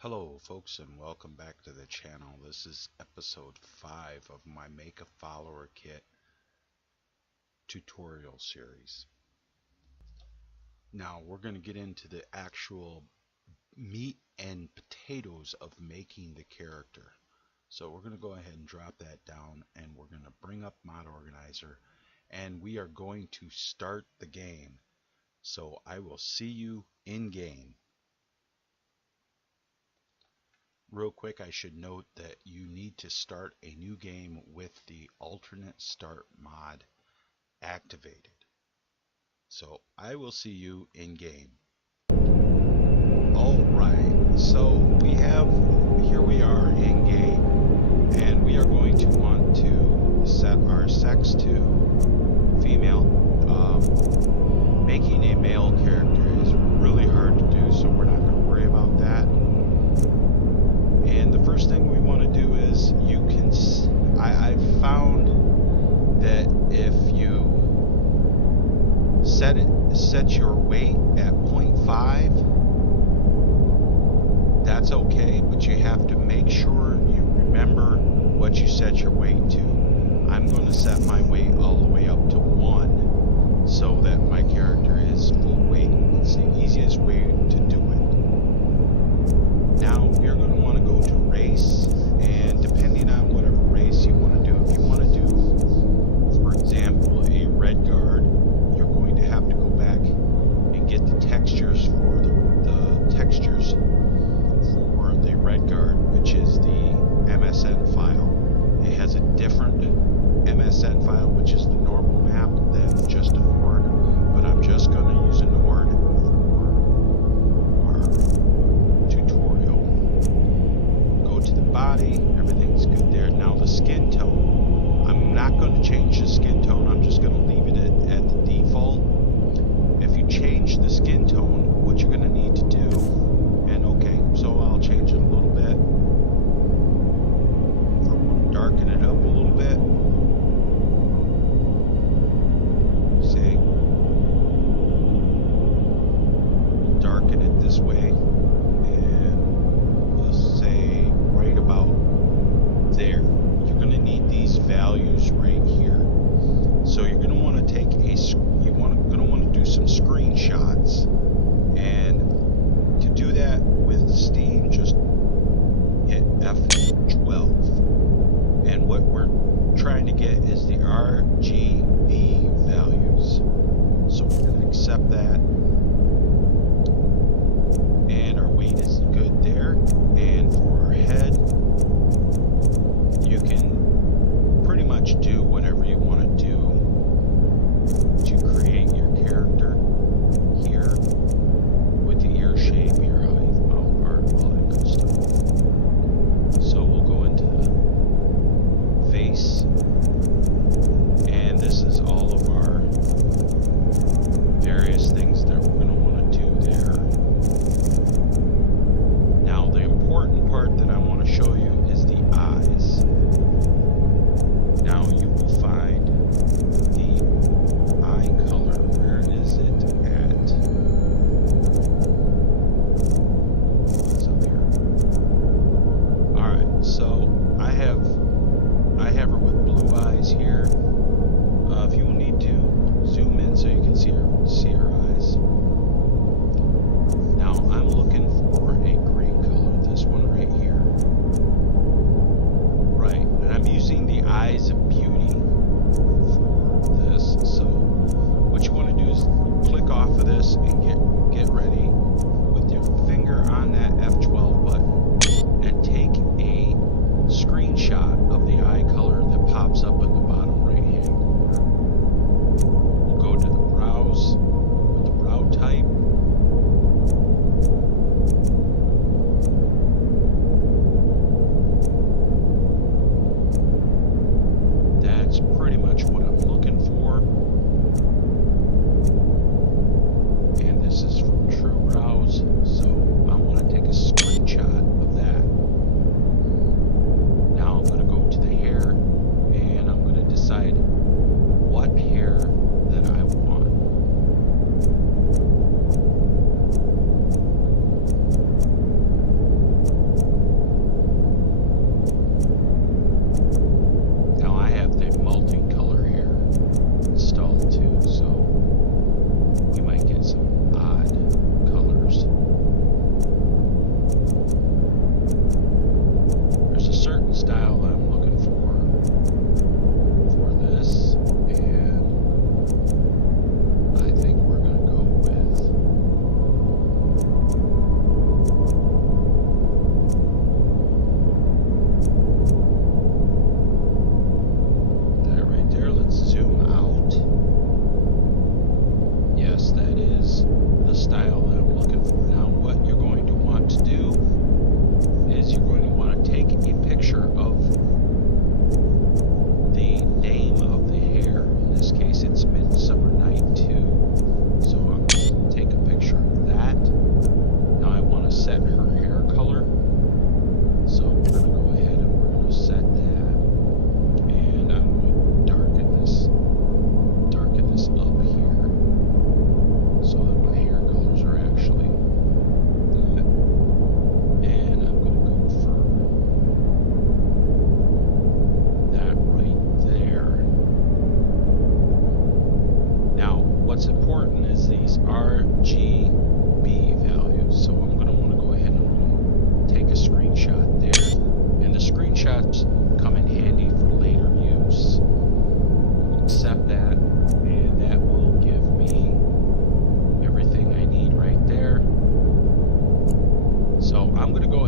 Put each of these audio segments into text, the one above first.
Hello folks and welcome back to the channel. This is episode 5 of my Make a Follower Kit tutorial series. Now we're going to get into the actual meat and potatoes of making the character. So we're going to go ahead and drop that down and we're going to bring up Mod Organizer and we are going to start the game. So I will see you in game. Real quick, I should note that you need to start a new game with the alternate start mod activated. So I will see you in game. Alright, so here we are in game, and we are going to want to set our sex to female. Making a male character is really hard to do, so we're not going to worry about that. And the first thing we want to do is I've found that if you set your weight at 0.5, that's okay, but you have to make sure you remember what you set your weight to. I'm going to set my weight all the way up to 1 so that my character is full weight. It's the easiest way to do it. Now you're going to want to go to race, and depending on whatever race you want to do, if you want to do, for example, a red guard, you're going to have to go back and get the textures for the textures for the red guard, which is the MSN file. It has a different MSN file, which is the normal map than just a horde, but I'm just going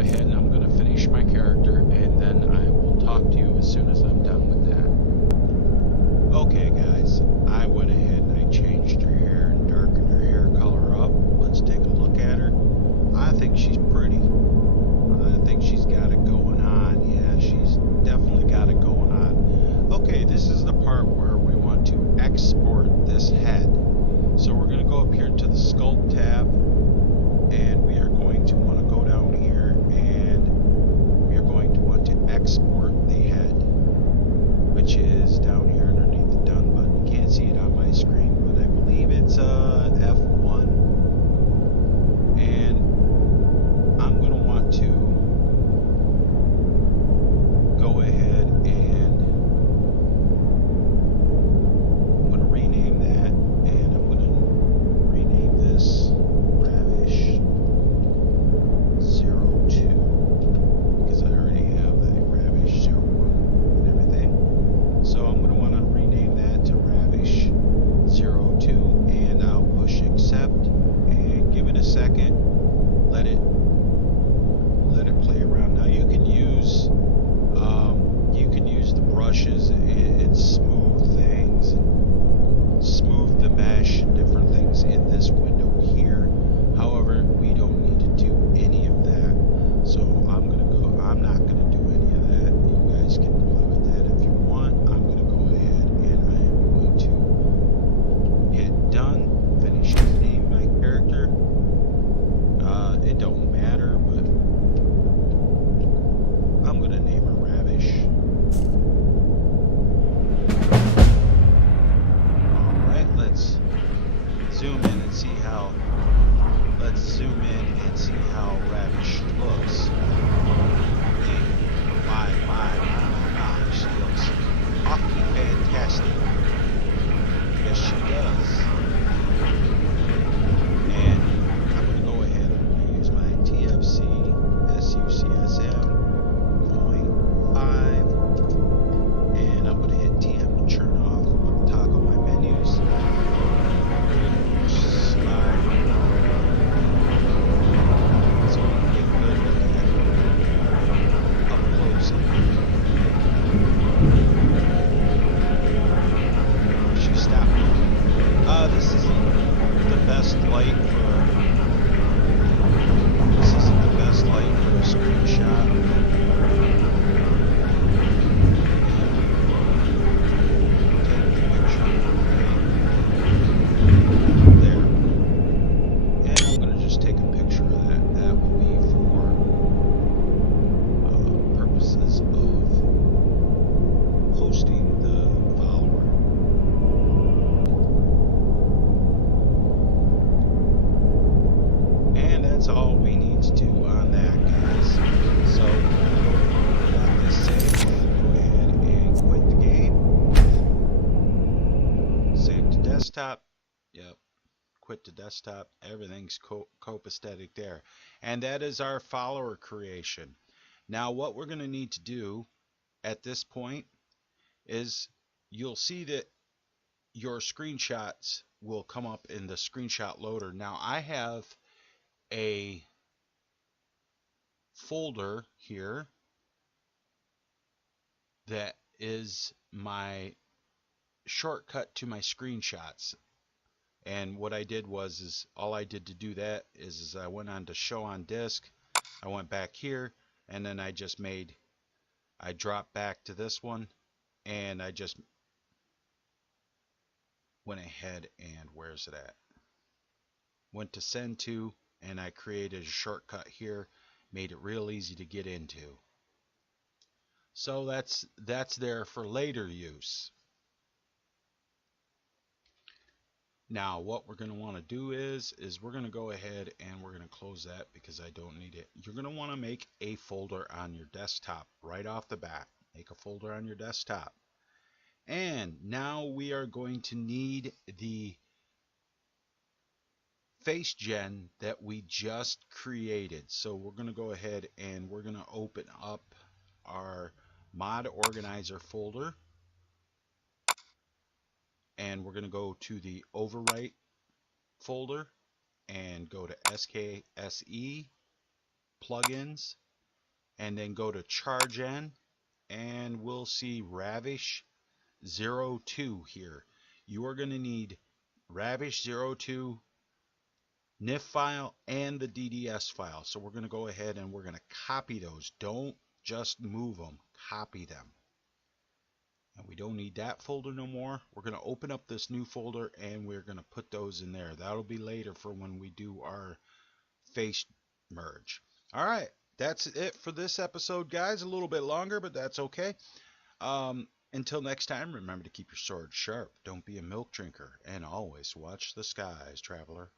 ahead and I'm going to finish my character, and then I will talk to you as soon as I'm done with that. Okay guys, I went ahead and I changed her hair and darkened her hair color up. Let's take a look at her. I think she's pretty. I think she's got it going on. Yeah, she's definitely got it going on. Okay, this is the part where we want to export this head. So we're going to go up here to the Sculpt tab, and we are going to want to go down here, and we are going to want to export the head, which is down here underneath the done button. You can't see it on my screen, but I believe it's F1. And I'm going to want to go ahead and I'm going to rename that, and I'm going to rename this Ravish 02, because I already have the Ravish 01 and everything. So I'm going to want to rename that to Ravish 02, and I'll push accept and give it a second. Let it play around. Now you can use the brushes and smooth things, and smooth the mesh and different things in this window here. However, we don't need to do any of that. So I'm not gonna do any of that. You guys can play with that if you want. I'm gonna go ahead and I am going to hit done, finish and name my character. It don't matter, but I'm gonna name her Ravish. Alright, let's zoom in and see how Ravish looks. And my, she looks awfully fantastic. Yes, she does. And I'm going to go ahead and use my TFC SUCSM 0.5, and I'm going to hit TM to turn off, toggle my menus, slide, so we can get a good look at it up close. She stopped moving. This isn't the best light for a screenshot. Take the picture right there. And I'm going to just take a picture of that. That will be for purposes of posting the follower. And that's all we need to do on that, guys. So got this saved. Go ahead and quit the game. Save to desktop. Yep. Quit to desktop. Everything's copacetic there. And that is our follower creation. Now what we're going to need to do at this point is you'll see that your screenshots will come up in the screenshot loader. Now I have a folder here that is my shortcut to my screenshots. And what I did is all I did to do that is I went on to show on disk. I went back here, and then I dropped back to this one, and I just went ahead and where's it at? Went to send to, and I created a shortcut here, made it real easy to get into. So that's there for later use. Now what we're going to want to do is we're going to go ahead and we're going to close that because I don't need it. You're going to want to make a folder on your desktop right off the bat. Make a folder on your desktop. And now we are going to need the face gen that we just created. So we're going to go ahead and we're going to open up our mod organizer folder, and we're going to go to the overwrite folder and go to SKSE plugins, and then go to charge N, and we'll see Ravish 02 here. You are going to need Ravish 02 NIF file and the DDS file. So we're going to go ahead and we're going to copy those. Don't just move them, copy them. And we don't need that folder no more. We're going to open up this new folder and we're going to put those in there. That'll be later for when we do our face merge. All right, that's it for this episode, guys. A little bit longer, but that's okay. Until next time, remember to keep your sword sharp. Don't be a milk drinker. And always watch the skies, traveler.